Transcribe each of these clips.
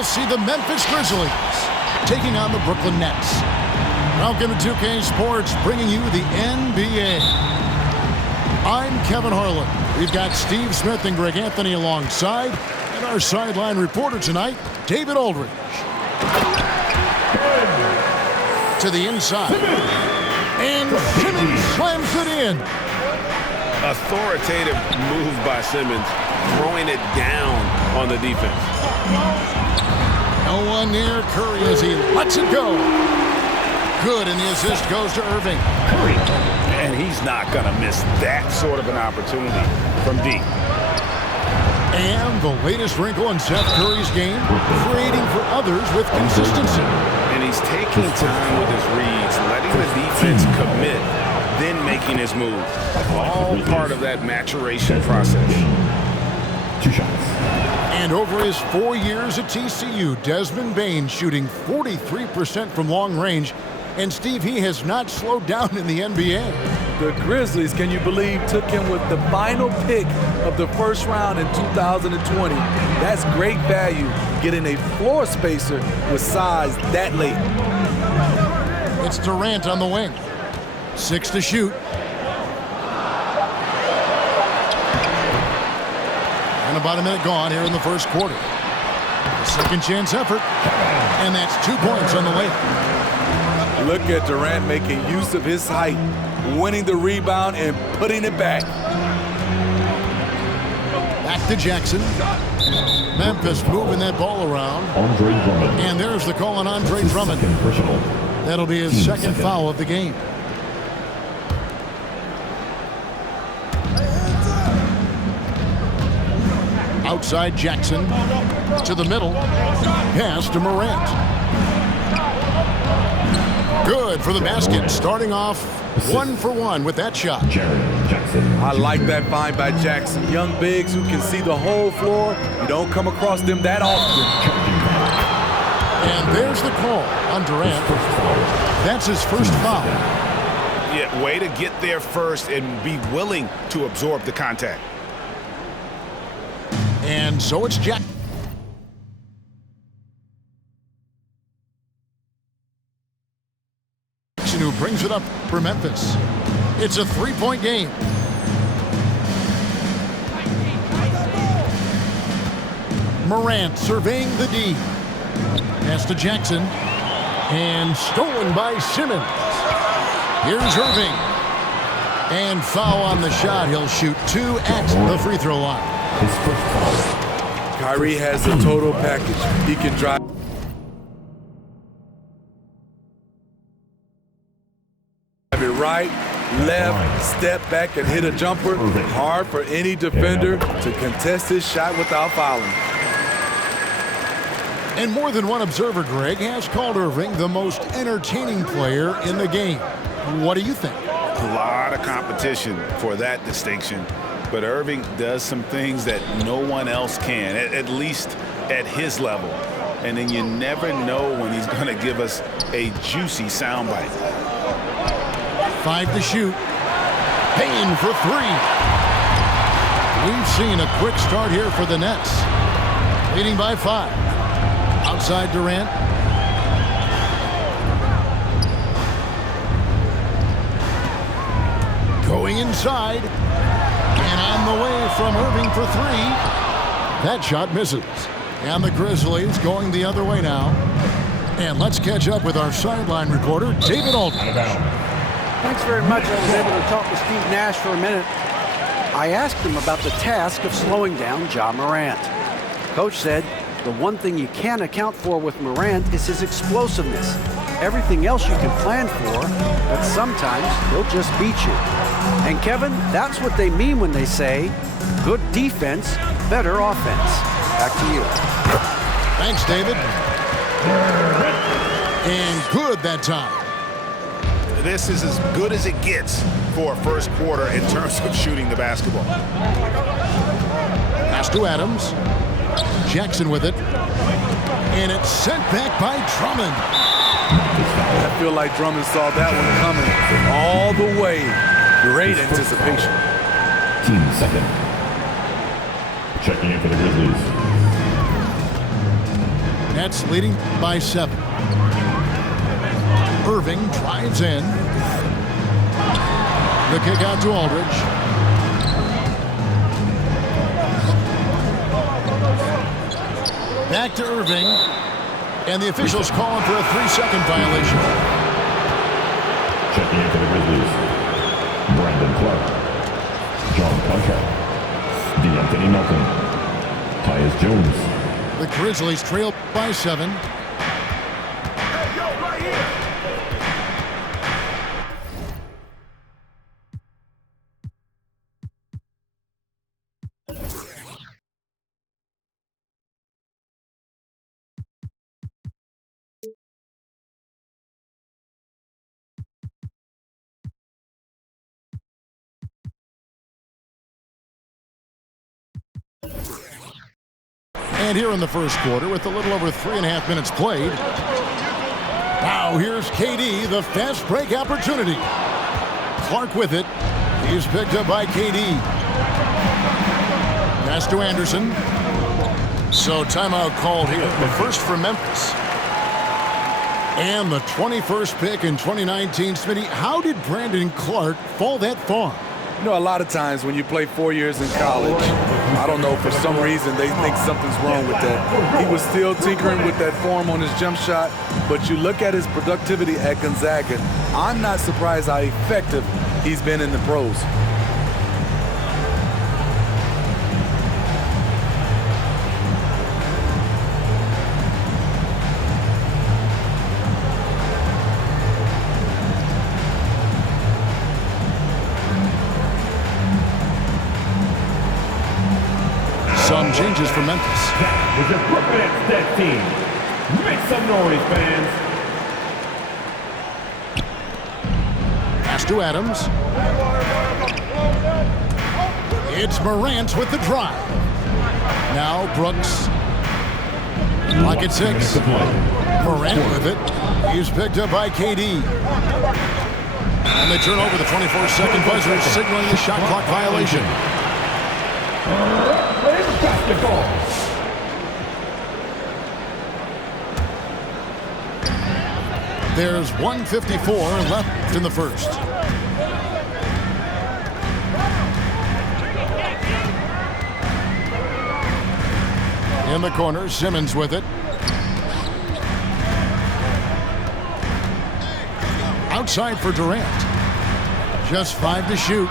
we'll see the Memphis Grizzlies taking on the Brooklyn Nets. Welcome to 2K Sports, bringing you the NBA. I'm Kevin Harlan. We've got Steve Smith and Greg Anthony alongside, and our sideline reporter tonight, David Aldridge. To the inside, and Simmons slams it in. Authoritative move by Simmons, throwing it down on the defense. No one near Curry as he lets it go. Good, and the assist goes to Irving. Curry. And he's not going to miss that sort of an opportunity from deep. And the latest wrinkle in Seth Curry's game, creating for others with consistency. And he's taking time with his reads, letting the defense commit, then making his move. All part of that maturation process. 2 shots. And over his 4 years at TCU, Desmond Bane shooting 43% from long range. And Steve, he has not slowed down in the NBA. The Grizzlies, can you believe, took him with the final pick of the first round in 2020. That's great value, getting a floor spacer with size that late. It's Durant on the wing. 6 to shoot. And about a minute gone here in the first quarter. A second chance effort. And that's 2 points on the layup. Look at Durant making use of his height, winning the rebound and putting it back. Back to Jackson. Memphis moving that ball around. Andre Drummond. And there's the call on Andre Drummond. That'll be his second foul of the game. Outside Jackson to the middle. Pass to Morant. Good for the basket, starting off 1 for 1 with that shot. I like that find by Jackson. Young bigs who can see the whole floor. You don't come across them that often. And there's the call on Durant. That's his first foul. Yeah, way to get there first and be willing to absorb the contact. And so it's Jackson who brings it up for Memphis. It's a 3-point game. Morant surveying the D. Pass to Jackson. And stolen by Simmons. Here's Irving. And foul on the shot. He'll shoot 2 at the free throw line. His first foul. Kyrie has the total package. He can drive it right, left, step back and hit a jumper. Hard for any defender to contest his shot without fouling. And more than one observer, Greg, has called Irving the most entertaining player in the game. What do you think? A lot of competition for that distinction. But Irving does some things that no one else can, at least at his level. And then you never know when he's going to give us a juicy soundbite. 5 to shoot. Payne for 3. We've seen a quick start here for the Nets. Leading by 5. Outside Durant. Going inside. And on the way from Irving for 3. That shot misses. And the Grizzlies going the other way now. And let's catch up with our sideline reporter, David Aldridge. Thanks very much. I was able to talk to Steve Nash for a minute. I asked him about the task of slowing down Ja Morant. Coach said the one thing you can't account for with Morant is his explosiveness. Everything else you can plan for, but sometimes he'll just beat you. And Kevin, that's what they mean when they say, good defense, better offense. Back to you. Thanks, David. And good that time. This is as good as it gets for a first quarter in terms of shooting the basketball. Pass to Adams. Jackson with it. And it's sent back by Drummond. I feel like Drummond saw that one coming all the way. Great anticipation. Team second. Checking in for the Grizzlies. Nets leading by 7. Irving drives in. The kick out to Aldridge. Back to Irving. And the officials calling for a 3-second violation. Checking in for the Grizzlies. Brandon Clark. John Conchar. D'Anthony Melton. Tyus Jones. The Grizzlies trail by 7. And here in the first quarter, with a little over 3.5 minutes played. Now here's KD, the fast break opportunity. Clark with it. He's picked up by KD. Pass to Anderson. So timeout called here. The first for Memphis. And the 21st pick in 2019. Smitty, how did Brandon Clark fall that far? You know, a lot of times when you play 4 years in college, I don't know, for some reason they think something's wrong with that. He was still tinkering with that form on his jump shot, but you look at his productivity at Gonzaga, I'm not surprised how effective he's been in the pros. Some changes for Memphis. That is your Brooklyn Nets team. Make some noise, fans. Pass to Adams. It's Morant with the drive. Now Brooks. Clock at 6. Morant with it. He's picked up by KD. And they turn over the 24-second buzzer, signaling the shot clock violation. Basketball. There's 1:54 left in the first. In the corner, Simmons with it. Outside for Durant. Just 5 to shoot.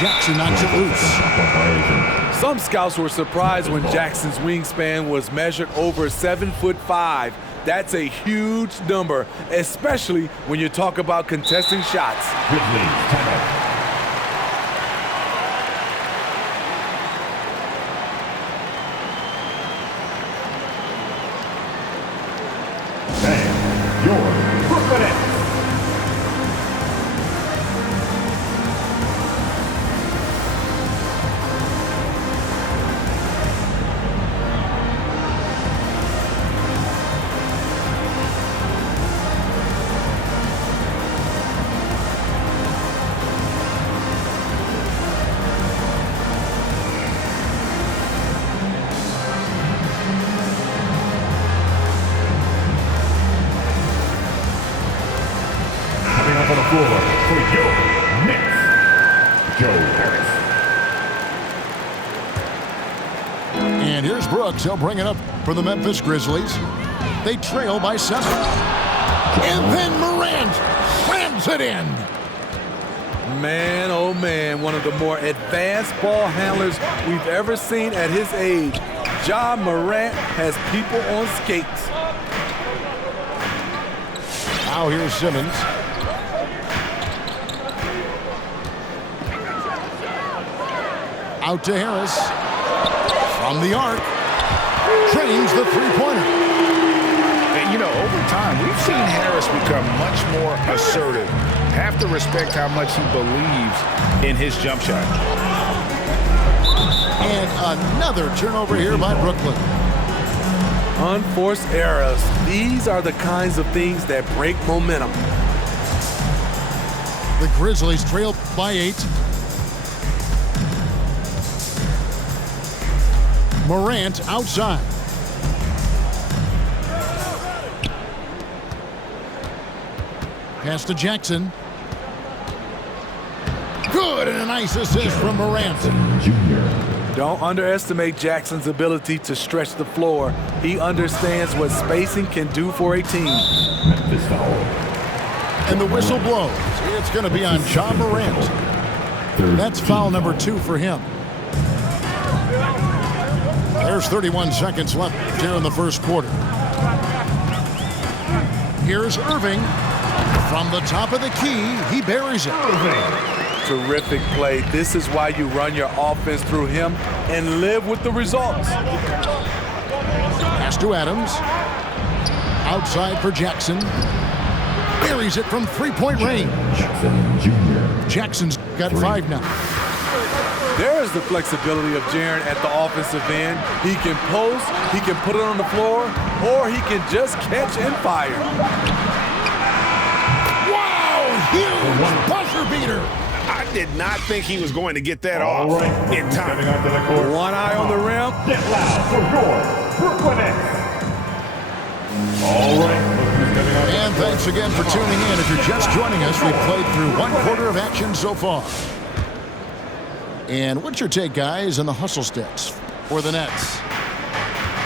Jackson knocks it loose. Some scouts were surprised when Jackson's wingspan was measured over 7'5". That's a huge number, especially when you talk about contesting shots. Grizzlies, timeout. And your Brooklyn Nets. On the floor for your Nets, Joe Harris. And here's Brooks. He'll bring it up for the Memphis Grizzlies. They trail by 7. And then Morant slams it in. Man, oh man, one of the more advanced ball handlers we've ever seen at his age. Ja Morant has people on skates. Now here's Simmons. Out to Harris. From the arc. Trains the three-pointer. And, you know, over time, we've seen Harris become much more assertive. Have to respect how much he believes in his jump shot. And another turnover here by Brooklyn. Unforced errors. These are the kinds of things that break momentum. The Grizzlies trail by 8. Morant outside. Pass to Jackson. Good, and a nice assist from Morant. Jr. Don't underestimate Jackson's ability to stretch the floor. He understands what spacing can do for a team. Memphis foul. And the whistle blows. It's going to be on Ja Morant. That's foul number 2 for him. There's 31 seconds left here in the first quarter. Here's Irving. From the top of the key, he buries it. Terrific play. This is why you run your offense through him and live with the results. Pass to Adams. Outside for Jackson. Buries it from three-point range. Jackson Jr. Jackson's got 5 now. There is the flexibility of Jaren at the offensive end. He can post, he can put it on the floor, or he can just catch and fire. Wow, huge buzzer beater. I did not think he was going to get that off in time. One eye on the rim. Get loud for your Brooklyn Nets. All right. And thanks again for tuning in. If you're just joining us, we've played through 1 quarter of action so far. And what's your take, guys, on the hustle stats for the Nets?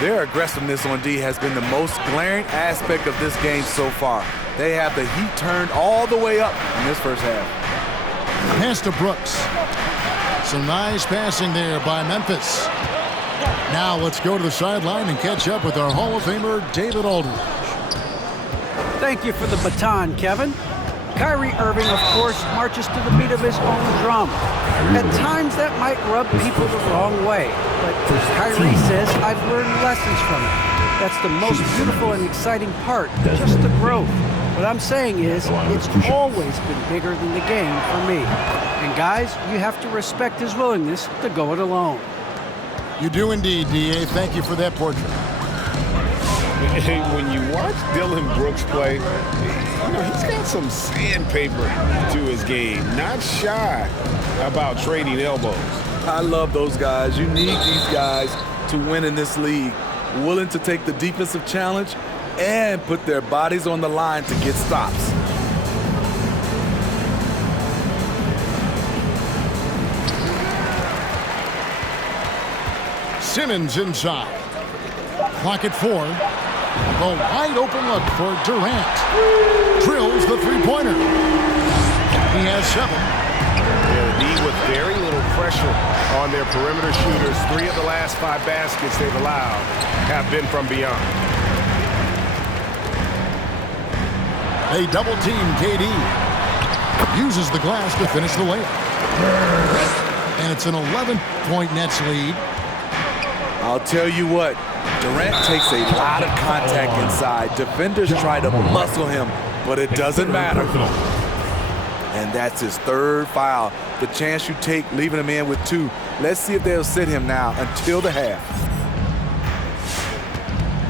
Their aggressiveness on D has been the most glaring aspect of this game so far. They have the heat turned all the way up in this first half. Pass to Brooks. Some nice passing there by Memphis. Now let's go to the sideline and catch up with our Hall of Famer, David Aldridge. Thank you for the baton, Kevin. Kyrie Irving, of course, marches to the beat of his own drum. At times, that might rub people the wrong way. But Kyrie says, I've learned lessons from it. That's the most beautiful and exciting part, just the growth. What I'm saying is, it's always been bigger than the game for me. And guys, you have to respect his willingness to go it alone. You do indeed, D.A. Thank you for that portrait. When you watch Dylan Brooks play, he's got some sandpaper to his game. Not shy about trading elbows. I love those guys. You need these guys to win in this league. Willing to take the defensive challenge and put their bodies on the line to get stops. Simmons inside. Clock at 4. A wide open look for Durant. Drills the three-pointer. He has 7. The D with very little pressure on their perimeter shooters. 3 of the last 5 baskets they've allowed have been from beyond. They double-team KD. Uses the glass to finish the layup. And it's an 11-point Nets lead. I'll tell you what, Durant takes a lot of contact inside. Defenders try to muscle him, but it doesn't matter. And that's his 3rd foul. The chance you take leaving him in with 2. Let's see if they'll sit him now until the half.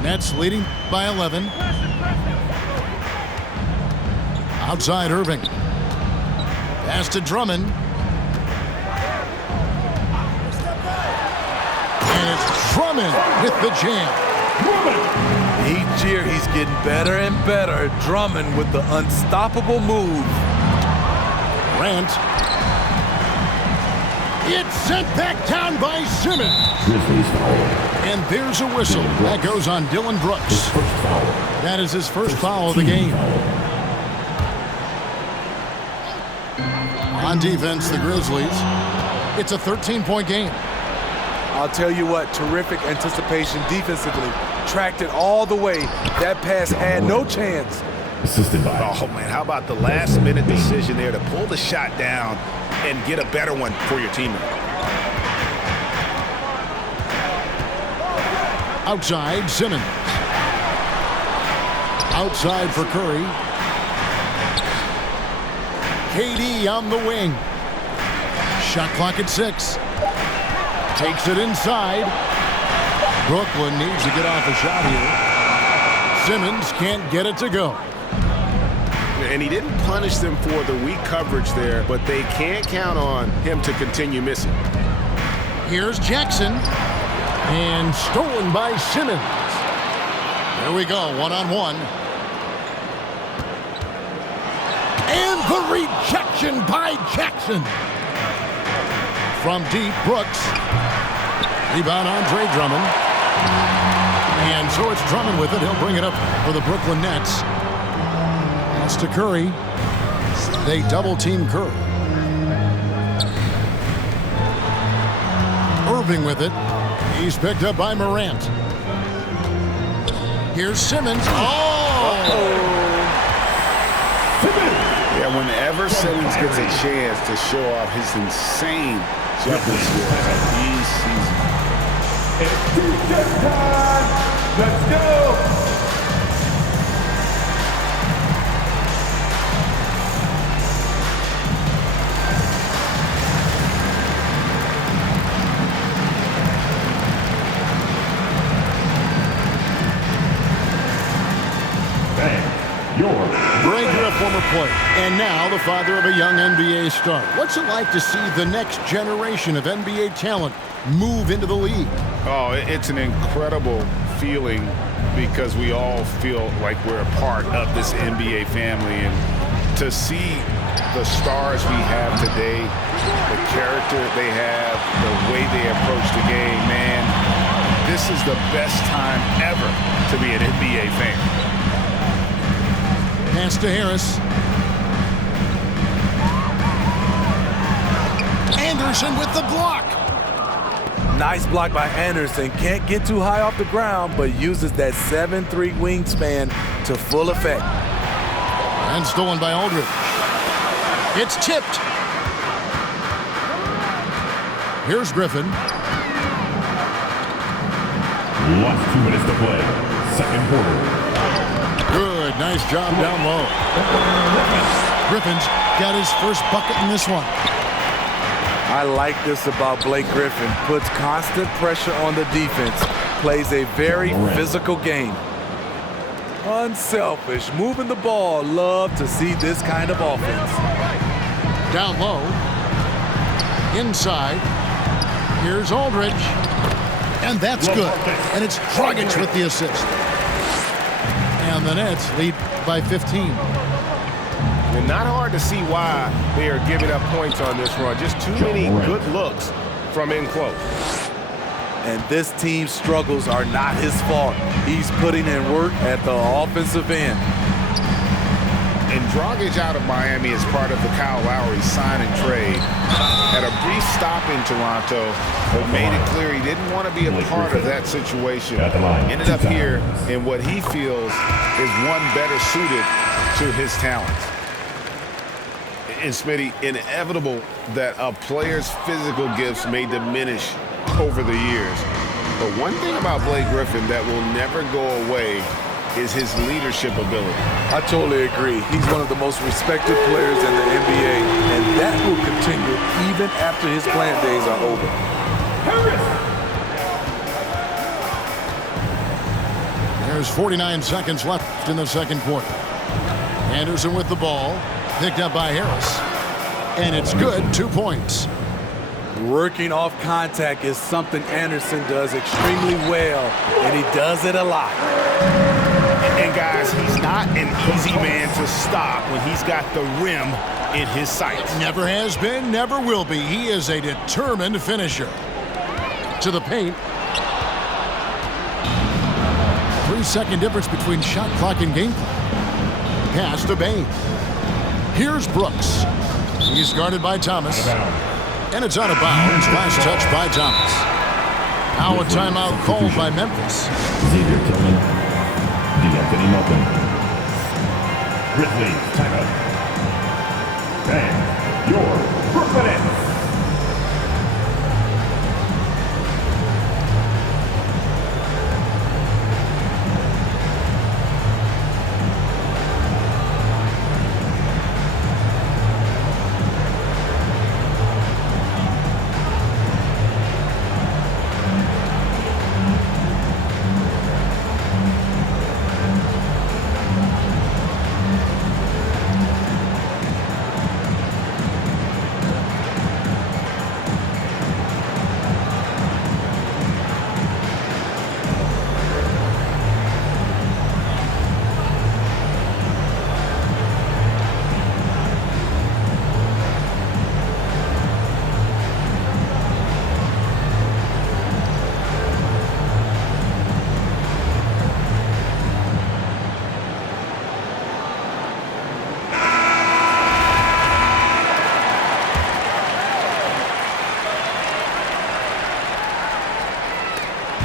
Nets leading by 11. Outside Irving. Pass to Drummond. And it's Drummond with the jam. Each year he's getting better and better. Drummond with the unstoppable move. Grant. It's sent back down by Simmons. Grizzlies foul. And there's a whistle. That goes on Dylan Brooks. His first foul. That is his first foul of the game. On defense, the Grizzlies. It's a 13-point game. I'll tell you what, terrific anticipation defensively. Tracked it all the way. That pass had no chance. Assisted by. Oh, man, how about the last-minute decision there to pull the shot down and get a better one for your teammate? Outside, Simmons. Outside for Curry. KD on the wing. Shot clock at 6. Takes it inside. Brooklyn needs to get off a shot here. Simmons can't get it to go. And he didn't punish them for the weak coverage there, but they can't count on him to continue missing. Here's Jackson. And stolen by Simmons. Here we go, one-on-one. And the rejection by Jackson. From deep, Brooks. Rebound, Andre Drummond. And so it's Drummond with it. He'll bring it up for the Brooklyn Nets. That's to Curry. They double-team Curry. Irving with it. He's picked up by Morant. Here's Simmons. Oh! Yeah, whenever Simmons gets a chance to show off his insane jumping skills, he's It's two-step time. Let's go. Greg, you're a former player, and now the father of a young NBA star. What's it like to see the next generation of NBA talent move into the league? Oh, it's an incredible feeling because we all feel like we're a part of this NBA family. And to see the stars we have today, the character they have, the way they approach the game, man, this is the best time ever to be an NBA fan. Pass to Harris. Anderson with the block. Nice block by Anderson. Can't get too high off the ground, but uses that 7'3" wingspan to full effect. And stolen by Aldridge. It's tipped. Here's Griffin. Last 2 minutes to play. Second quarter. Good, nice job down low. Griffin's got his first bucket in this one. I like this about Blake Griffin. Puts constant pressure on the defense. Plays a very physical game. Unselfish, moving the ball. Love to see this kind of offense. Down low. Inside. Here's Aldridge. And that's good. And it's Dragic with the assist. And the Nets lead by 15. And not hard to see why they are giving up points on this run. Just too many good looks from in close. And this team's struggles are not his fault. He's putting in work at the offensive end. And Dragic out of Miami is part of the Kyle Lowry sign and trade. Had a brief stop in Toronto, but made it clear he didn't want to be a part of that situation. Ended up here in what he feels is one better suited to his talents. And Smitty, inevitable that a player's physical gifts may diminish over the years. But one thing about Blake Griffin that will never go away is his leadership ability. I totally agree. He's one of the most respected players in the NBA, and that will continue even after his playing days are over. There's 49 seconds left in the second quarter. Anderson with the ball, picked up by Harris. And it's good, 2 points. Working off contact is something Anderson does extremely well, and he does it a lot. And guys, he's not an easy man to stop when he's got the rim in his sights. Never has been, never will be. He is a determined finisher. To the paint. 3-second difference between shot clock and game clock. Pass to Bain. Here's Brooks. He's guarded by Thomas. And it's out of bounds. Last touch by Thomas. Now a timeout called by Memphis. Xavier Tillman. Anthony Melton. Grizzlies timeout. And your Brooklyn Nets.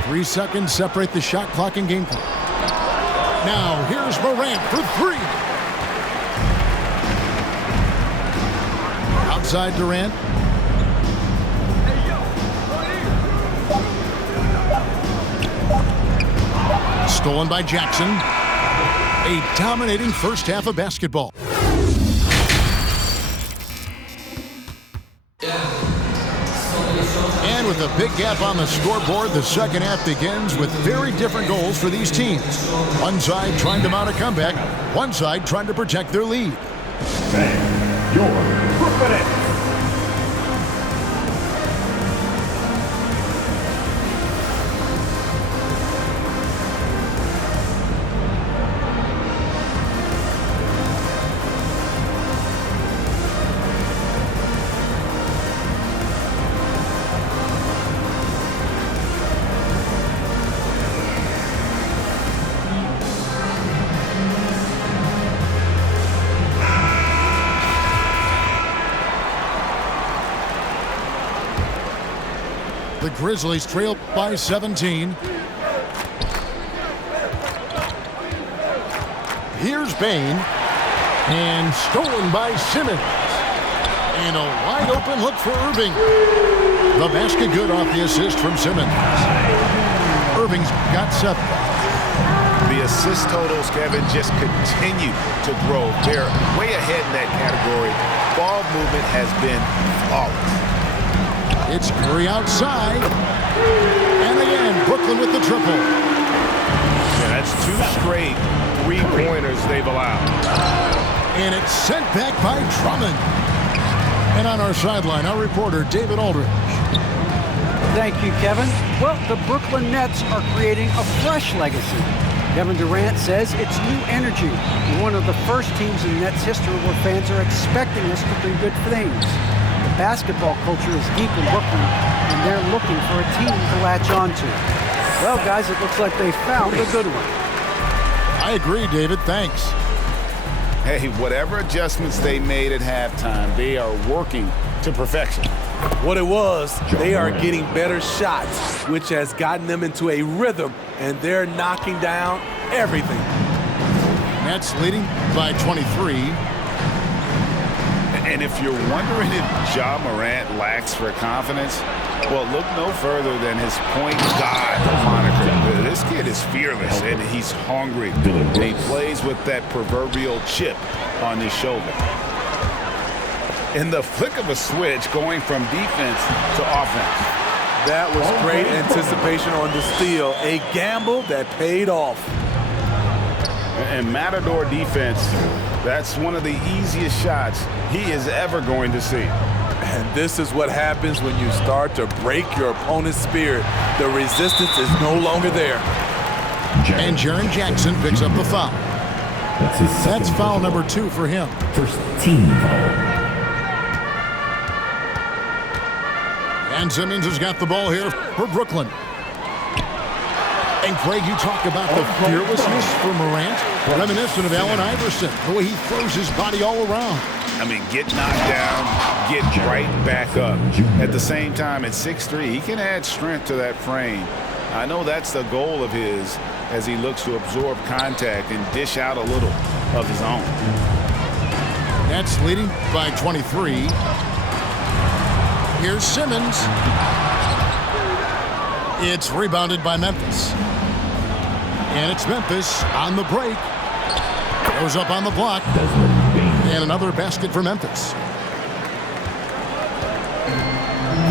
3 seconds separate the shot clock and game clock. Now here's Morant for 3. Outside Durant. Stolen by Jackson. A dominating first half of basketball. And with a big gap on the scoreboard, the second half begins with very different goals for these teams. One side trying to mount a comeback, one side trying to protect their lead. And your Brooklyn Nets. The Grizzlies trail by 17. Here's Bain. And stolen by Simmons. And a wide open look for Irving. The basket good off the assist from Simmons. Irving's got 7. The assist totals, Kevin, just continue to grow. They're way ahead in that category. Ball movement has been flawless. It's Curry outside. And again, Brooklyn with the triple. Yeah, that's 2 straight 3-pointers they've allowed. And it's sent back by Drummond. And on our sideline, our reporter, David Aldridge. Thank you, Kevin. Well, the Brooklyn Nets are creating a fresh legacy. Kevin Durant says it's new energy. One of the first teams in Nets history where fans are expecting us to do good things. The basketball culture is deep in Brooklyn, and they're looking for a team to latch on to. Well, guys, it looks like they found a good one. I agree, David. Thanks. Hey, whatever adjustments they made at halftime, they are working to perfection. What it was, they are getting better shots, which has gotten them into a rhythm, and they're knocking down everything. Nets leading by 23. And if you're wondering if Ja Morant lacks for confidence, well, look no further than his point God moniker. This kid is fearless, and he's hungry. And he plays with that proverbial chip on his shoulder. In the flick of a switch, going from defense to offense. That was great anticipation on the steal. A gamble that paid off. And Matador defense, that's one of the easiest shots he is ever going to see. And this is what happens when you start to break your opponent's spirit. The resistance is no longer there. And Jaren Jackson picks up the foul. That's foul number 2 for him. First team foul. And Simmons has got the ball here for Brooklyn. And Craig, you talk about the fearlessness for Morant, reminiscent of Allen Iverson, the way he throws his body all around. I mean, get knocked down, get right back up. At the same time, at 6'3", he can add strength to that frame. I know that's the goal of his as he looks to absorb contact and dish out a little of his own. Nets leading by 23. Here's Simmons. It's rebounded by Memphis. And it's Memphis on the break. Goes up on the block. And another basket for Memphis.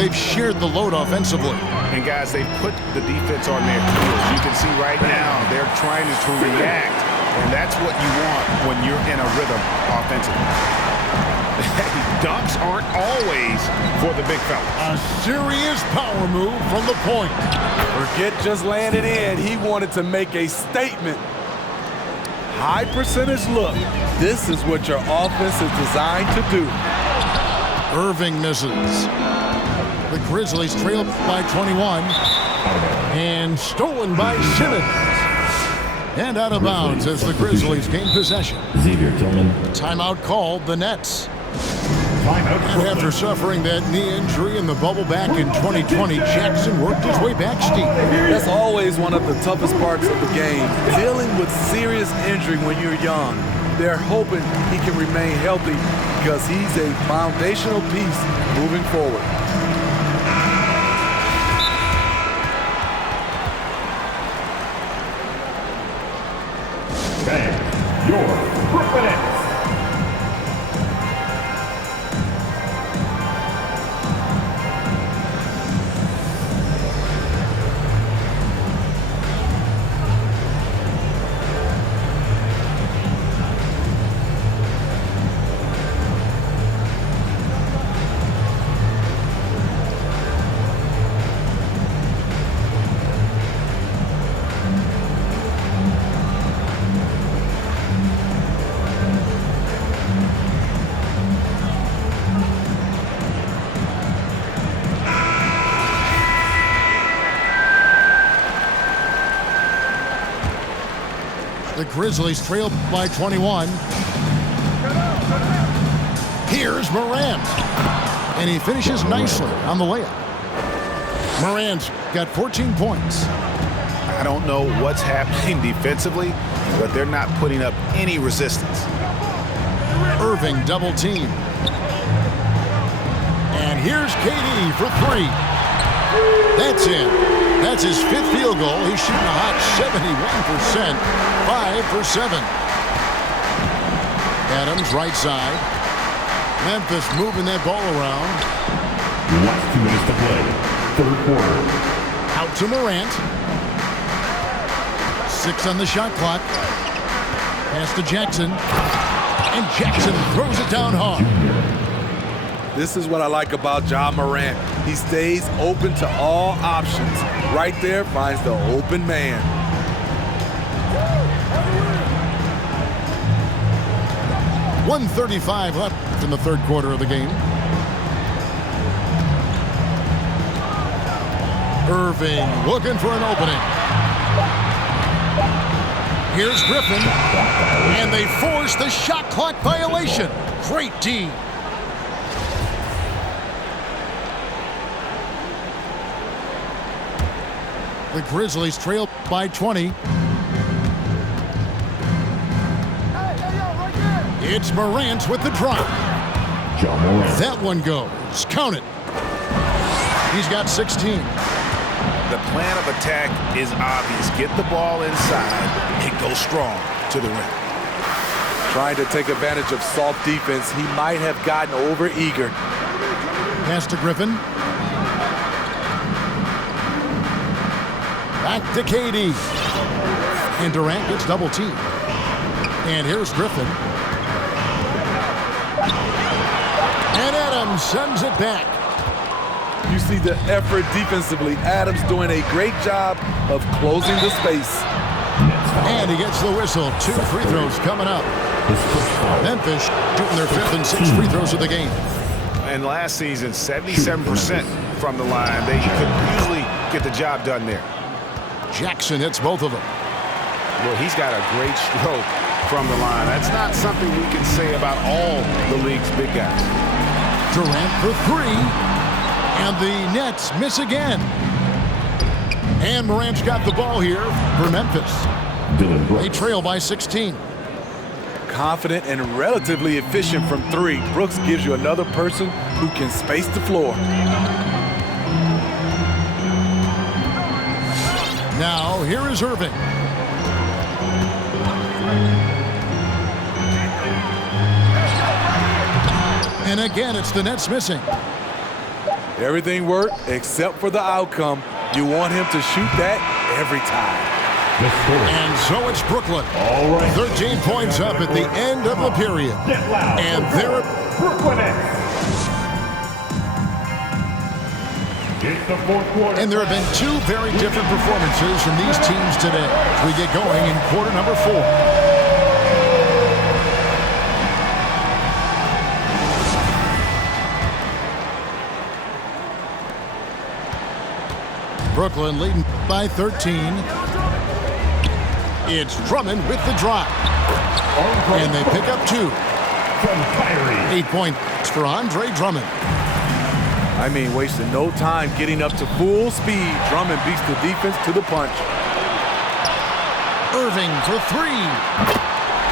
They've shared the load offensively. And guys, they've put the defense on their heels. You can see right now they're trying to react. And that's what you want when you're in a rhythm offensively. Dunks aren't always for the big fella. A serious power move from the point. Forget just landing in. He wanted to make a statement. High percentage look. This is what your offense is designed to do. Irving misses. The Grizzlies trail by 21. And stolen by Simmons. And out of bounds as the Grizzlies gain possession. Xavier Tillman. Timeout called the Nets. And after suffering that knee injury in the bubble back in 2020, Jackson worked his way back, Steve. That's always one of the toughest parts of the game, dealing with serious injury when you're young. They're hoping he can remain healthy because he's a foundational piece moving forward. Fans, your Brooklyn Nets. The Grizzlies trail by 21. Here's Morant. And he finishes nicely on the layup. Morant's got 14 points. I don't know what's happening defensively, but they're not putting up any resistance. Irving double team. And here's KD for three. That's in. That's his fifth field goal. He's shooting a hot 71%, 5 for 7. Adams right side. Memphis moving that ball around. Last 2 minutes to play. Third quarter. Out to Morant. 6 on the shot clock. Pass to Jackson. And Jackson throws it down hard. This is what I like about Ja Morant. He stays open to all options. Right there finds the open man. .135 left in the third quarter of the game. Irving looking for an opening. Here's Griffin. And they force the shot clock violation. Great D. The Grizzlies trail by 20. It's Morant with the drop. Ja Morant. That one goes. Count it. He's got 16. The plan of attack is obvious. Get the ball inside and go strong to the rim. Trying to take advantage of soft defense, he might have gotten over-eager. Pass to Griffin. Back to KD. And Durant gets double teamed. And here's Griffin. And Adams sends it back. You see the effort defensively. Adams doing a great job of closing the space. And he gets the whistle. 2 free throws coming up. Memphis shooting their 5th and 6th free throws of the game. And last season, 77% from the line. They could usually get the job done there. Jackson hits both of them. Well, he's got a great stroke from the line. That's not something we can say about all the league's big guys. Durant for 3. And the Nets miss again. And Morant's got the ball here for Memphis. They trail by 16. Confident and relatively efficient from 3. Brooks gives you another person who can space the floor. Now, here is Irving. And again, it's the Nets missing. Everything worked except for the outcome. You want him to shoot that every time. And so it's Brooklyn. 13 points up at the end of the period. And they're Brooklyn Nets. And there have been 2 very different performances from these teams today as we get going in quarter number 4. Brooklyn leading by 13. It's Drummond with the drop. And they pick up 2. 8-point It's for Andre Drummond. I mean, wasting no time getting up to full speed. Drummond beats the defense to the punch. Irving for three.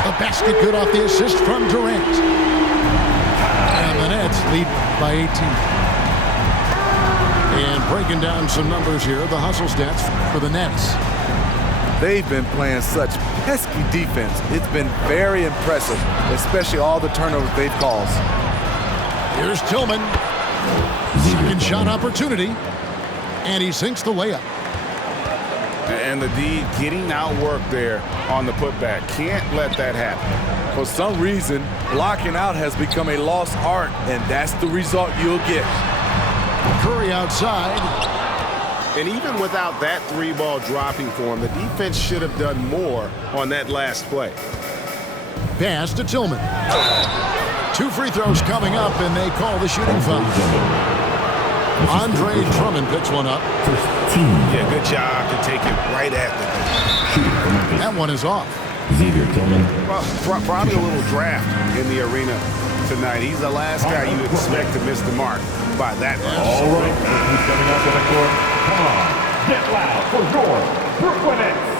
The basket good off the assist from Durant. And the Nets lead by 18. And breaking down some numbers here, the hustle stats for the Nets. They've been playing such pesky defense. It's been very impressive, especially all the turnovers they've caused. Here's Tillman. Second shot opportunity. And he sinks the layup. And the D getting outworked there on the putback. Can't let that happen. For some reason, blocking out has become a lost art, and that's the result you'll get. Curry outside. And even without that three ball dropping for him, the defense should have done more on that last play. Pass to Tillman. 2 free throws coming up, and they call the shooting foul. Andre Drummond picks one up. Yeah, good job to take it right at the thing. That one is off. Well, probably a little draft in the arena tonight. He's the last guy you expect to miss the mark by that much. All right, who's coming up on the court? Come on, get loud for your Brooklyn Nets.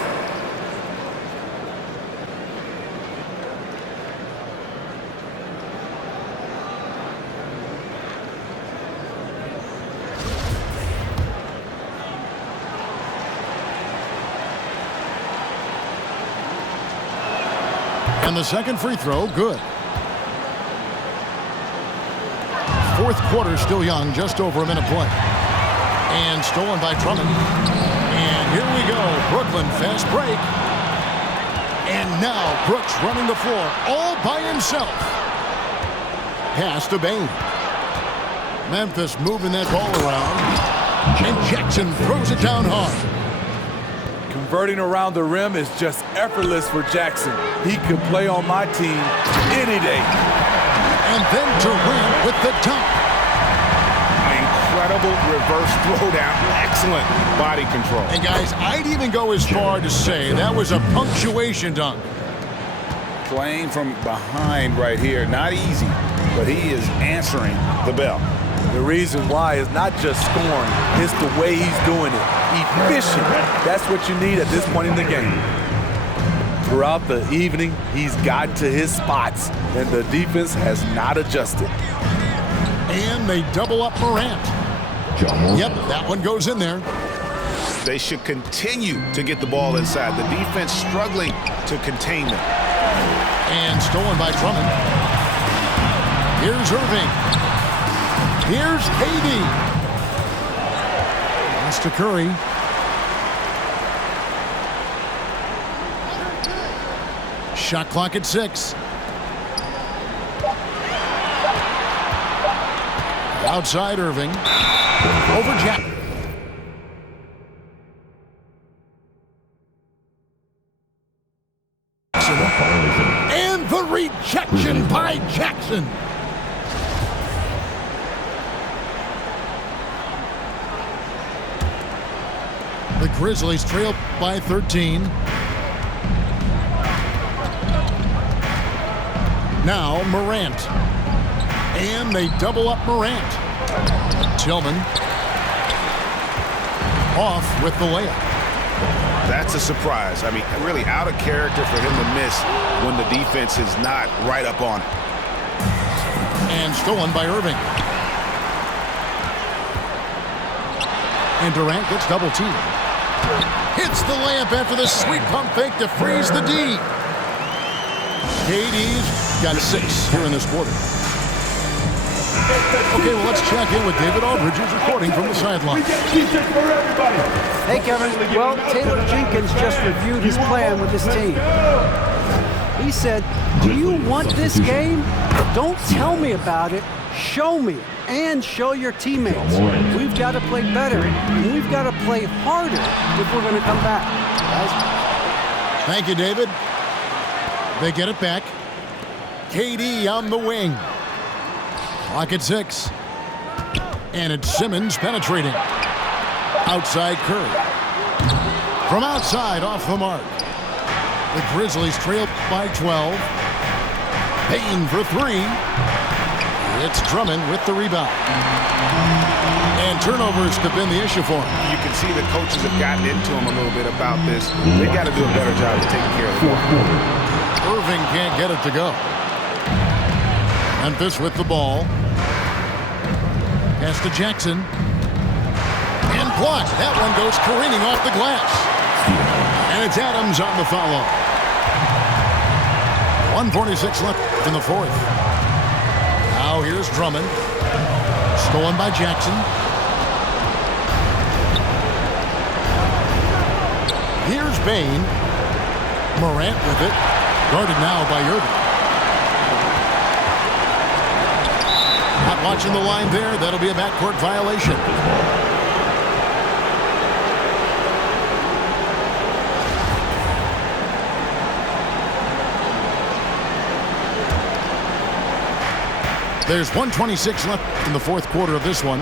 And the second free throw, good. Fourth quarter still young, just over a minute play. And stolen by Drummond. And here we go, Brooklyn fast break. And now Brooks running the floor all by himself. Pass to Bain. Memphis moving that ball around. And Jackson throws it down hard. Converting around the rim is just effortless for Jackson. He could play on my team any day. And then Durant with the dunk. Incredible reverse throwdown. Excellent body control. And guys, I'd even go as far to say that was a punctuation dunk. Playing from behind right here. Not easy, but he is answering the bell. The reason why is not just scoring, it's the way he's doing it. Efficient. That's what you need at this point in the game. Throughout the evening, he's gotten to his spots, and the defense has not adjusted. And they double up Morant. Yep, that one goes in there. They should continue to get the ball inside. The defense struggling to contain them. And stolen by Drummond. Here's Irving. Here's KD. Pass to Curry. Shot clock at 6. Outside Irving. Over Jack. And the rejection by Jackson. The Grizzlies trail by 13. Now Morant. And they double up Morant. Tillman. Off with the layup. That's a surprise. I mean, really out of character for him to miss when the defense is not right up on it. And stolen by Irving. And Durant gets double teamed. Hits the layup after the sweet pump fake to freeze the D. KD's got 6 here in this quarter. Okay, well, let's check in with David Aldridge, who's reporting from the sideline. Hey, Kevin. Well, Taylor Jenkins just reviewed his plan with his team. He said, do you want this game? Don't tell me about it. Show me and show your teammates. We've got to play better, and we've got to play harder if we're going to come back. Guys. Thank you, David. They get it back. KD on the wing. Clock at 6. And it's Simmons penetrating. Outside Curry. From outside, off the mark. The Grizzlies trail by 12. Payne for 3. It's Drummond with the rebound. And turnovers have been the issue for him. You can see the coaches have gotten into him a little bit about this. They got to do a better job of taking care of the ball. Irving can't get it to go. Memphis with the ball. Pass to Jackson. And blocked. That one goes careening off the glass. And it's Adams on the follow. 1:46 left in the fourth. Now here's Drummond. Stolen by Jackson. Here's Bain. Morant with it. Guarded now by Irving. Not watching the line there. That'll be a backcourt violation. There's 1:26 left in the fourth quarter of this one.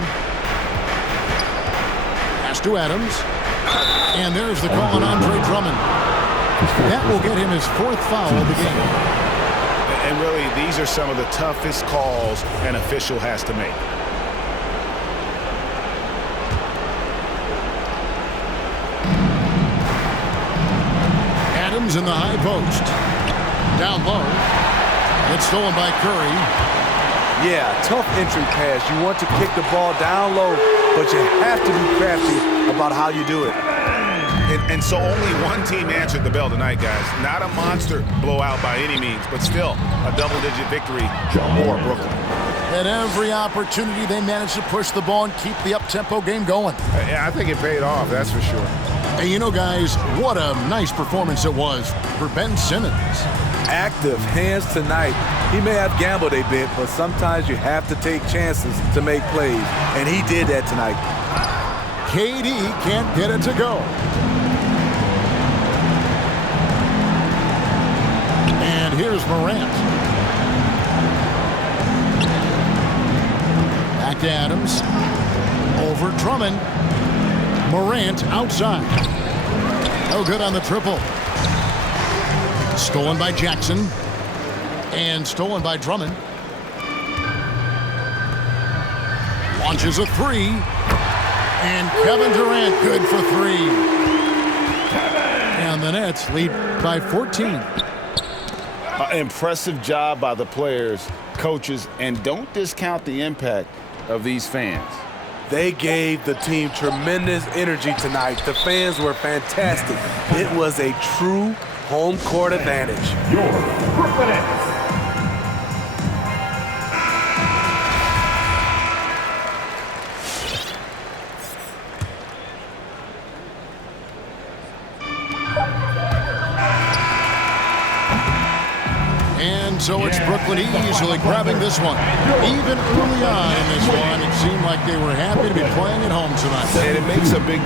Pass to Adams. And there's the call on Andre Drummond. That will get him his fourth foul of the game. And really, these are some of the toughest calls an official has to make. Adams in the high post. Down low. It's stolen by Curry. Yeah, tough entry pass. You want to kick the ball down low, but you have to be crafty about how you do it. And so only one team answered the bell tonight, guys. Not a monster blowout by any means, but still a double-digit victory for Brooklyn. At every opportunity, they managed to push the ball and keep the up-tempo game going. Yeah, I think it paid off, that's for sure. And you know, guys, what a nice performance it was for Ben Simmons. Active hands tonight. He may have gambled a bit, but sometimes you have to take chances to make plays, and he did that tonight. KD can't get it to go. And here's Morant. Back to Adams. Over Drummond. Morant outside. No good on the triple. Stolen by Jackson. And stolen by Drummond. Launches a three. And Kevin Durant good for three. And the Nets lead by 14. Impressive job by the players, coaches, and don't discount the impact of these fans. They gave the team tremendous energy tonight. The fans were fantastic. It was a true home court advantage. Your Brooklyn Nets. So it's Brooklyn easily grabbing this one. Even early on in this one, it seemed like they were happy to be playing at home tonight. And it makes a big...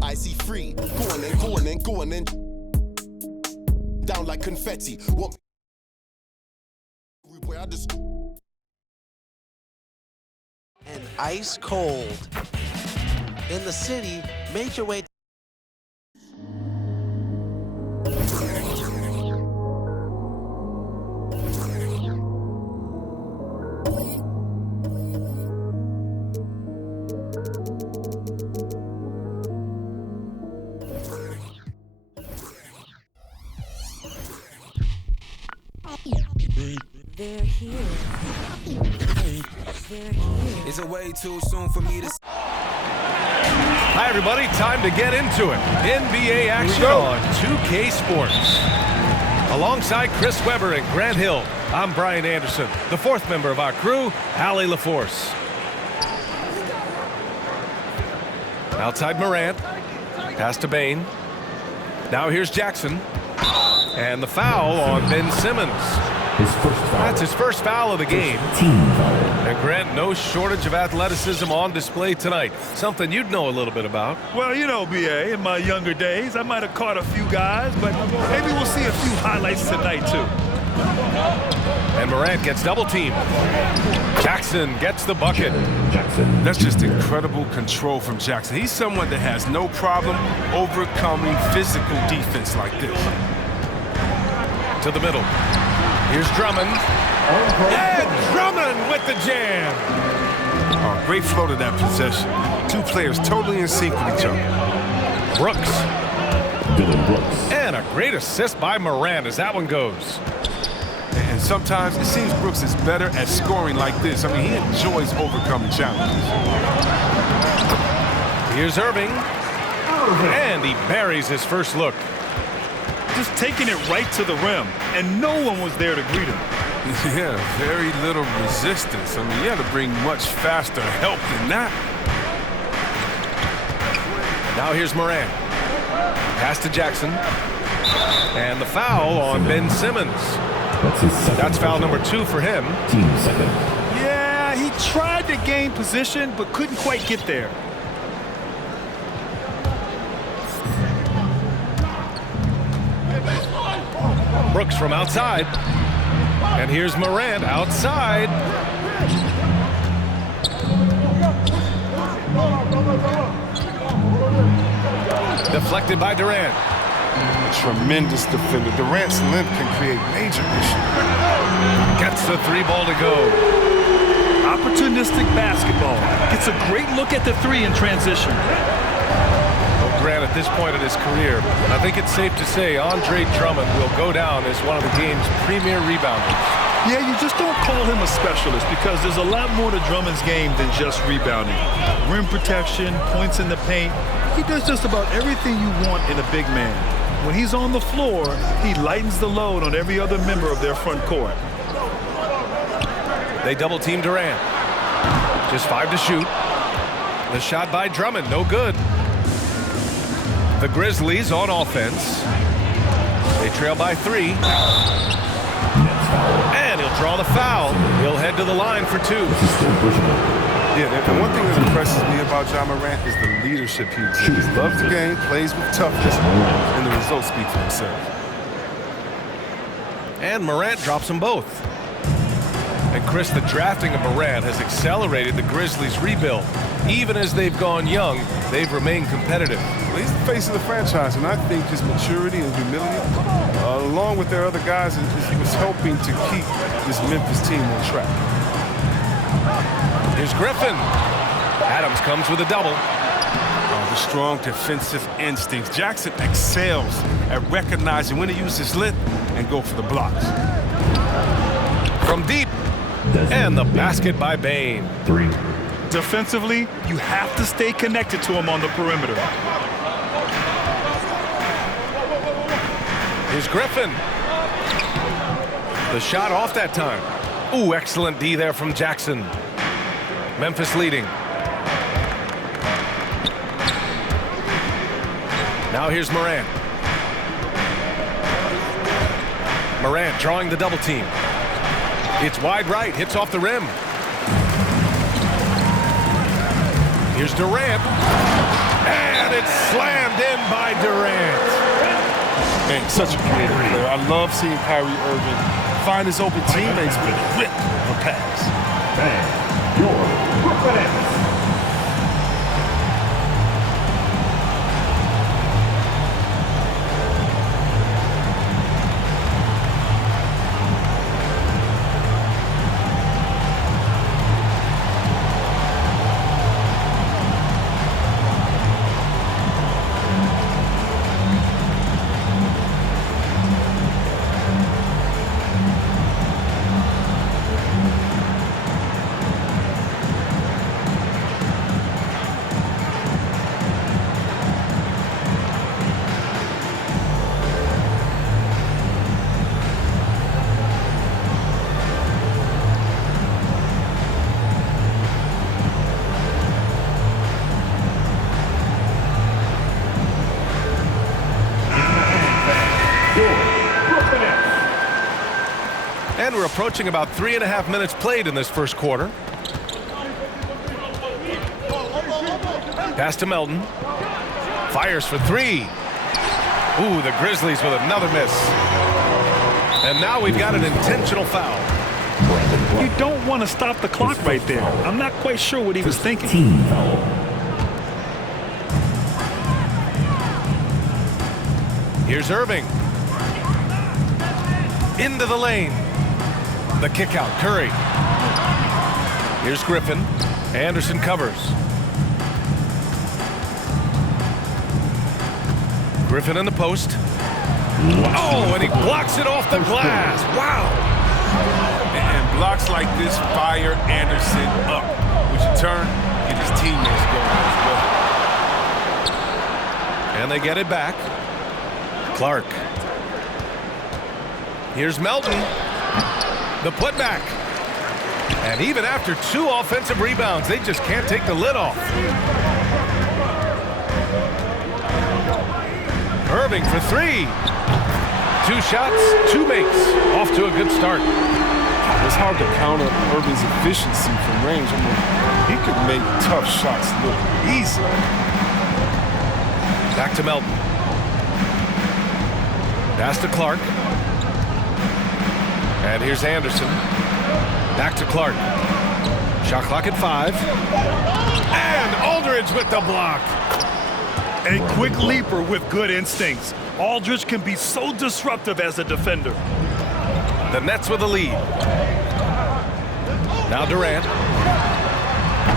I see free, going in, down like confetti. What? I just and ice cold in the city. Made your way. They're here. They're here. Is it way too soon for me to... Hi, everybody. Time to get into it. NBA action on 2K Sports. Alongside Chris Webber and Grant Hill, I'm Brian Anderson, the fourth member of our crew, Allie LaForce. Outside Morant. Pass to Bane. Now here's Jackson. And the foul on Ben Simmons. His first foul. That's his first foul of the game. Team foul. And Grant, no shortage of athleticism on display tonight. Something you'd know a little bit about. Well, you know, BA, in my younger days, I might have caught a few guys, but maybe we'll see a few highlights tonight, too. And Morant gets double teamed. Jackson gets the bucket. Jackson. That's just incredible control from Jackson. He's someone that has no problem overcoming physical defense like this. To the middle. Here's Drummond. And Drummond with the jam. Oh, great flow to that possession. Two players totally in sync with each other. Brooks. Dylan Brooks. And a great assist by Morant as that one goes. And sometimes it seems Brooks is better at scoring like this. I mean, he enjoys overcoming challenges. Here's Irving. And he buries his first look. Just taking it right to the rim, and no one was there to greet him. Yeah, very little resistance. I mean, you had to bring much faster help than that. Now here's Morant. Pass to Jackson. And the foul on Ben Simmons. That's his second. That's foul number 2 for him. Team second. Yeah, he tried to gain position, but couldn't quite get there. Brooks from outside. And here's Morant outside. Deflected by Durant. A tremendous defender. Durant's length can create major issues. Gets the 3-ball to go. Opportunistic basketball. Gets a great look at the 3 in transition. Grant, at this point in his career, I think it's safe to say Andre Drummond will go down as one of the game's premier rebounders. Yeah, you just don't call him a specialist because there's a lot more to Drummond's game than just rebounding. Rim protection, points in the paint. He does just about everything you want in a big man. When he's on the floor, he lightens the load on every other member of their front court. They double team Durant. Just 5 to shoot. The shot by Drummond, no good. The Grizzlies on offense. They trail by 3. And he'll draw the foul. He'll head to the line for 2. Yeah, and one thing that impresses me about Ja Morant is the leadership he exhibits. He loves the game, plays with toughness, and the results speak for themselves. And Morant drops them both. And Chris, the drafting of Morant has accelerated the Grizzlies' rebuild. Even as they've gone young, they've remained competitive. Well, he's the face of the franchise, and I think his maturity and humility, along with their other guys, was helping to keep this Memphis team on track. Here's Griffin. Adams comes with a double. The strong defensive instincts. Jackson excels at recognizing when to use his length and go for the blocks. From deep. And the basket by Bane. 3. Defensively, you have to stay connected to him on the perimeter. Here's Griffin. The shot off that time. Ooh, excellent D there from Jackson. Memphis leading. Now here's Morant. Morant drawing the double team. It's wide right, hits off the rim. Here's Durant. And it's slammed in by Durant. Man, such a creative player. I love seeing Kyrie Irving find his open teammates with whip a pass. And your Brooklyn Nets. And we're approaching about 3.5 minutes played in this first quarter. Pass to Melton. Fires for three. Ooh, the Grizzlies with another miss. And now we've got an intentional foul. You don't want to stop the clock right there. I'm not quite sure what he was thinking. Here's Irving. Into the lane. The kick out, Curry. Here's Griffin. Anderson covers. Griffin in the post. Oh, and he blocks it off the glass. Wow. And blocks like this fire Anderson up, which in turn get his teammates going as well. And they get it back. Clark. Here's Melton. The putback. And even after 2 offensive rebounds, they just can't take the lid off. Irving for 3. 2 shots, 2 makes. Off to a good start. It's hard to counter Irving's efficiency from range. I mean, he could make tough shots look easy. Back to Melton. Pass to Clark. And here's Anderson. Back to Clark. Shot clock at 5. And Aldridge with the block. A quick leaper with good instincts. Aldridge can be so disruptive as a defender. The Nets with the lead. Now Durant.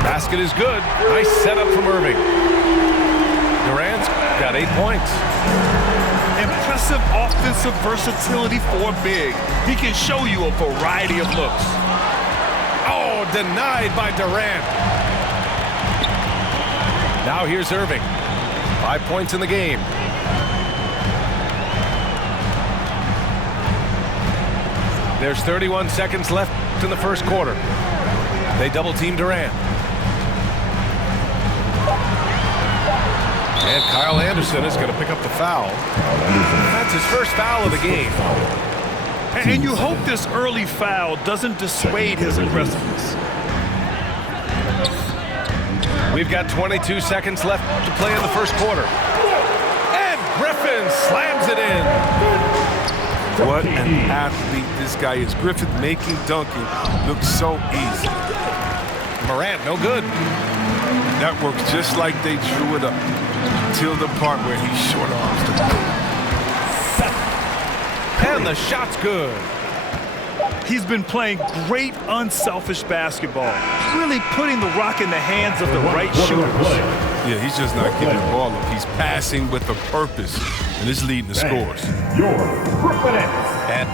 Basket is good. Nice setup from Irving. Durant's got 8 points. Impressive offensive versatility for big. He can show you a variety of looks. Oh, denied by Durant. Now here's Irving. 5 points in the game. There's 31 seconds left in the first quarter. They double-team Durant. And Kyle Anderson is going to pick up the foul. That's his first foul of the game. And you hope this early foul doesn't dissuade his aggressiveness. We've got 22 seconds left to play in the first quarter. And Griffin slams it in. What an athlete this guy is. Griffin making dunking look so easy. Morant, no good. That works just like they drew it up till the part where he short arms the ball. And the shot's good. He's been playing great unselfish basketball, really putting the rock in the hands of the right shooters. Yeah, he's just not giving the ball up. He's passing with a purpose, and it's leading the scores. Your Brooklyn Nets.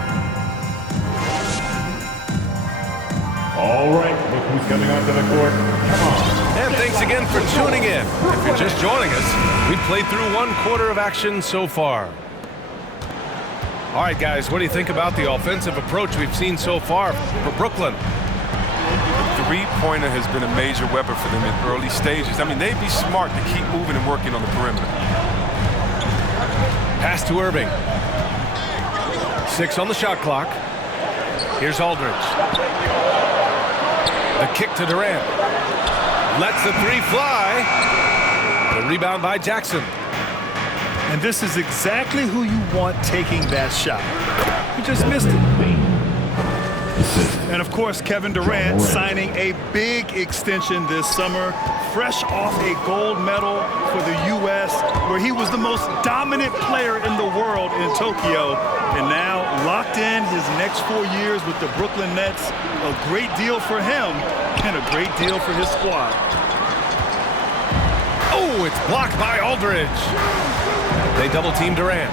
All right, look who's coming onto the court. Come on. And thanks again for tuning in. If you're just joining us, we've played through 1 quarter of action so far. All right, guys, what do you think about the offensive approach we've seen so far for Brooklyn? The three-pointer has been a major weapon for them in early stages. I mean, they'd be smart to keep moving and working on the perimeter. Pass to Irving. 6 on the shot clock. Here's Aldridge. The kick to Durant. Lets the 3 fly. The rebound by Jackson. And this is exactly who you want taking that shot. He just missed it. And of course, Kevin Durant signing a big extension this summer, fresh off a gold medal for the U.S., where he was the most dominant player in the world in Tokyo. And now locked in his next 4 years with the Brooklyn Nets. A great deal for him and a great deal for his squad. Oh, it's blocked by Aldridge. They double-team Durant.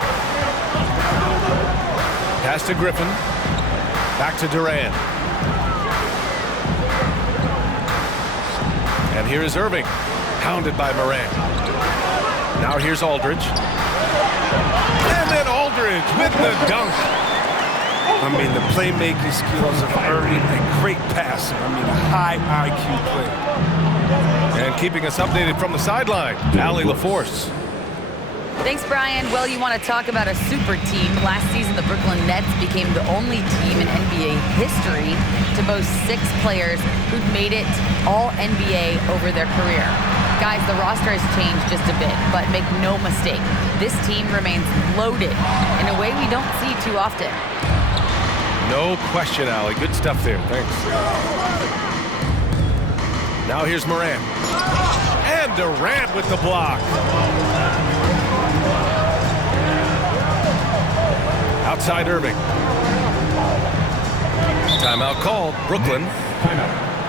Pass to Griffin. Back to Durant. And here is Irving, pounded by Morant. Now here's Aldridge. And then Aldridge with the dunk. I mean, the playmaking skills of Irving, a great passer. I mean, a high IQ player. And keeping us updated from the sideline, Allie LaForce. Thanks, Brian. Well, you want to talk about a super team. Last season, the Brooklyn Nets became the only team in NBA history to boast 6 players who'd made it all NBA over their career. Guys, the roster has changed just a bit, but make no mistake, this team remains loaded in a way we don't see too often. No question, Allie. Good stuff there. Thanks. Now here's Morant. And Durant with the block. Outside Irving. Timeout called. Brooklyn.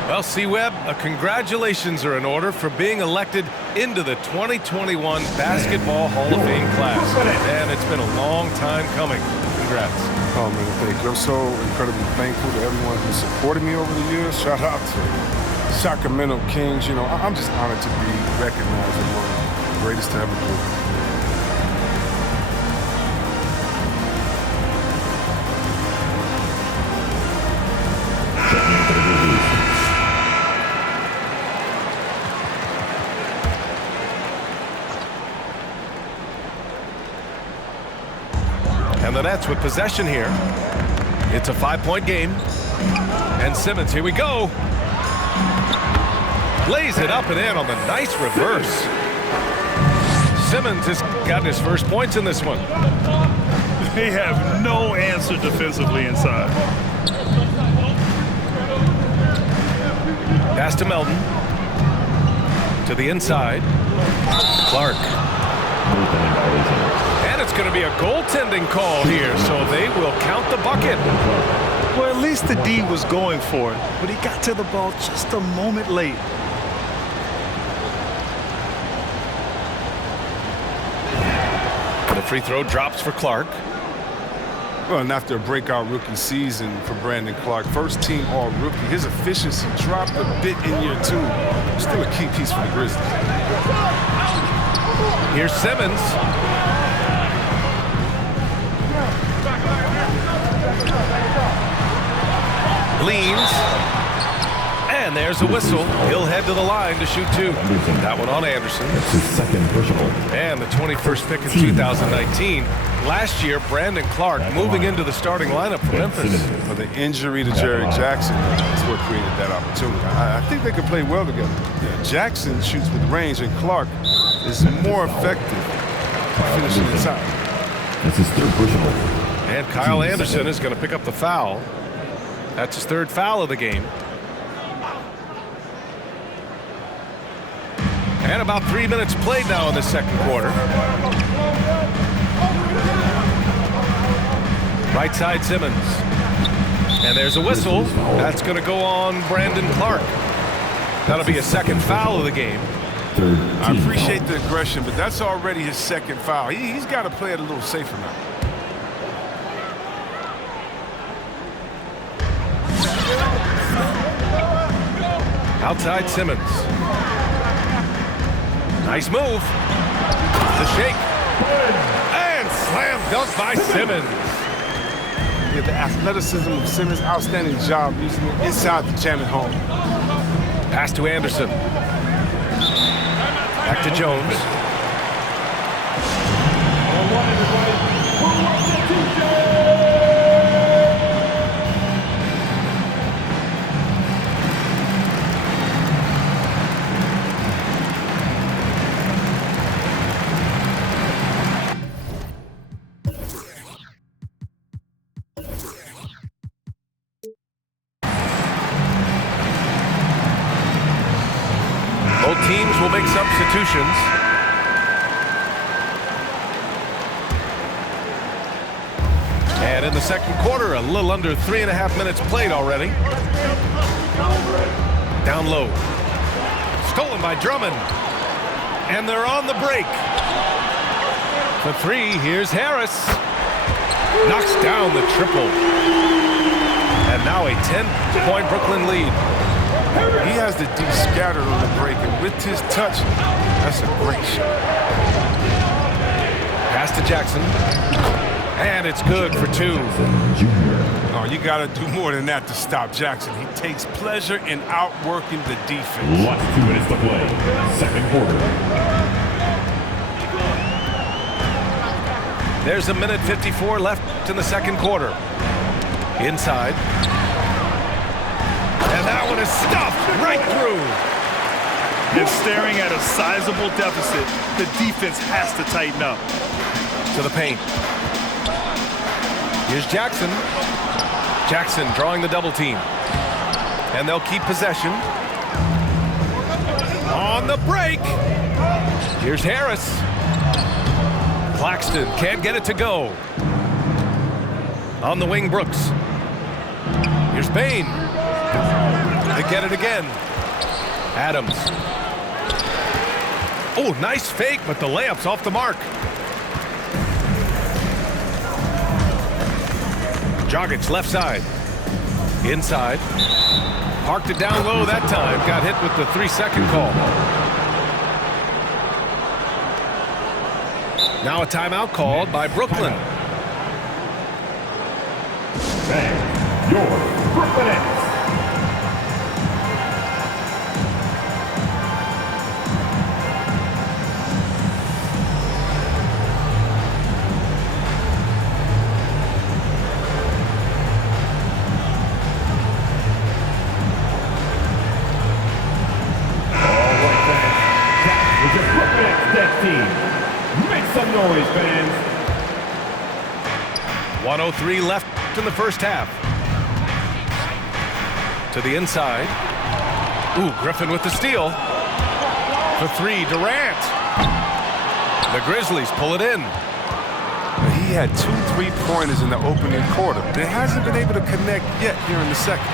Well, C-Webb, congratulations are in order for being elected into the 2021 Basketball Hall of Fame class. And it's been a long time coming. Congrats. Oh, man, thank you. I'm so incredibly thankful to everyone who supported me over the years. Shout out to Sacramento Kings. You know, I'm just honored to be recognized as one of the greatest to ever do it. And the Nets with possession here. It's a 5-point game. And Simmons, here we go. Lays it up and in on the nice reverse. Simmons has gotten his first points in this one. They have no answer defensively inside. Pass to Melton. To the inside. Clark. And it's going to be a goaltending call here, so they will count the bucket. Well, at least the D was going for it, but he got to the ball just a moment late. The free throw drops for Clark. Well, and after a breakout rookie season for Brandon Clark, first team all-rookie, his efficiency dropped a bit in year 2. Still a key piece for the Grizzlies. Here's Simmons. Leans. And there's a whistle. He'll head to the line to shoot 2. That one on Anderson. That's his second personal. And the 21st pick in 2019. Last year, Brandon Clark moving into the starting lineup for Memphis. But the injury to Jerry Jackson is what created that opportunity. I think they could play well together. Yeah, Jackson shoots with range, and Clark is more effective finishing inside. That's his third personal. And Kyle Anderson is going to pick up the foul. That's his 3rd foul of the game. And about 3 minutes played now in the second quarter. Right side Simmons. And there's a whistle. That's going to go on Brandon Clark. That'll be a 2nd foul of the game. I appreciate the aggression, but that's already his 2nd foul. He's got to play it a little safer now. Outside Simmons. Nice move. The shake. And slam dunk by Simmons. Yeah, the athleticism of Simmons, outstanding job using it inside the jam at home. Pass to Anderson. Back to Jones. Both teams will make substitutions. And in the second quarter, a little under 3.5 minutes played already. Down low. Stolen by Drummond. And they're on the break. For 3, here's Harris. Knocks down the triple. And now a 10-point Brooklyn lead. He has the D scattered on the break, and with his touch, that's a great shot. Pass to Jackson. And it's good for 2. Oh, you got to do more than that to stop Jackson. He takes pleasure in outworking the defense. Last 2 minutes to play. Second quarter. There's a minute 54 left in the second quarter. Inside. And that one is stuffed right through. And staring at a sizable deficit, the defense has to tighten up. To the paint. Here's Jackson. Jackson drawing the double team. And they'll keep possession. On the break. Here's Harris. Claxton can't get it to go. On the wing, Brooks. Here's Bain. They get it again. Adams. Oh, nice fake, but the layup's off the mark. Jogic left side. Inside. Parked it down low that time. Got hit with the 3-second call. Now a timeout called by Brooklyn. Bang, your Brooklyn Nets. Make some noise, fans. 1:03 left in the first half. To the inside. Ooh, Griffin with the steal. For three, Durant. The Grizzlies pull it in. He had 2 3-pointers in the opening quarter. They hasn't been able to connect yet here in the second.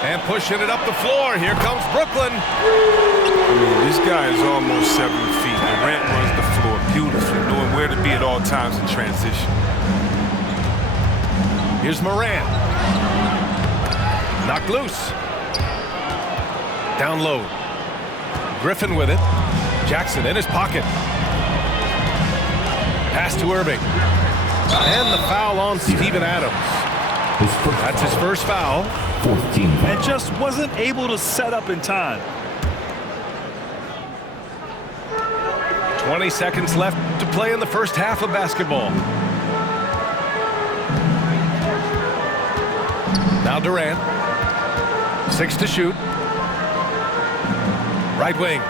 And pushing it up the floor. Here comes Brooklyn. I mean, this guy is almost 7 feet. Durant runs the floor beautifully, knowing where to be at all times in transition. Here's Morant. Knocked loose. Down low. Griffin with it. Jackson in his pocket. Pass to Irving. And the foul on Steven Adams. That's his first foul. 14. And just wasn't able to set up in time. 20 seconds left to play in the first half of basketball. Now Durant. 6 to shoot. Right wing.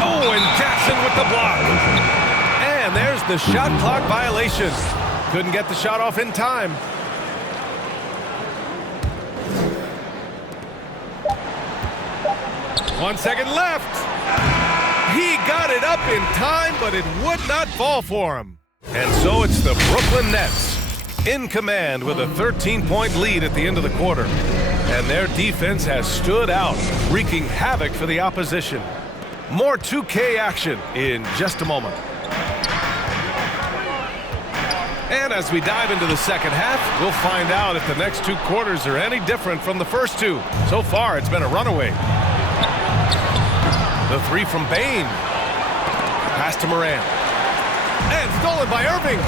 Oh, and Jackson with the block. And there's the shot clock violation. Couldn't get the shot off in time. One second left. He got it up in time, but it would not fall for him. And so it's the Brooklyn Nets in command with a 13-point lead at the end of the quarter. And their defense has stood out, wreaking havoc for the opposition. More 2K action in just a moment. And as we dive into the second half, we'll find out if the next 2 quarters are any different from the first 2. So far, it's been a runaway. The 3 from Bain. Pass to Morant. And stolen by Irving.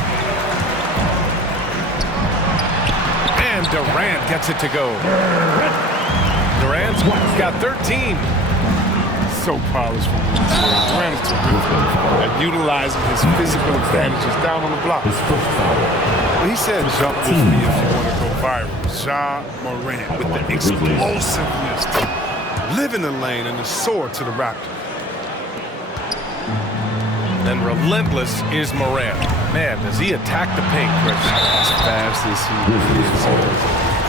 And Durant gets it to go. Durant's got 13. So polished from Durant is terrific at utilizing his physical advantages down on the block. He said, jump with me if you want to go viral. Ja Morant with the explosiveness to live in the lane and to soar to the Raptors. Then relentless is Morant. Man, does he attack the paint, Chris? As fast as he is.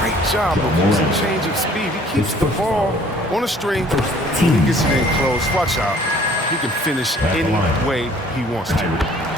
Great job of using change of speed. He keeps the ball on a string. He gets it in close. Watch out. He can finish any way he wants to.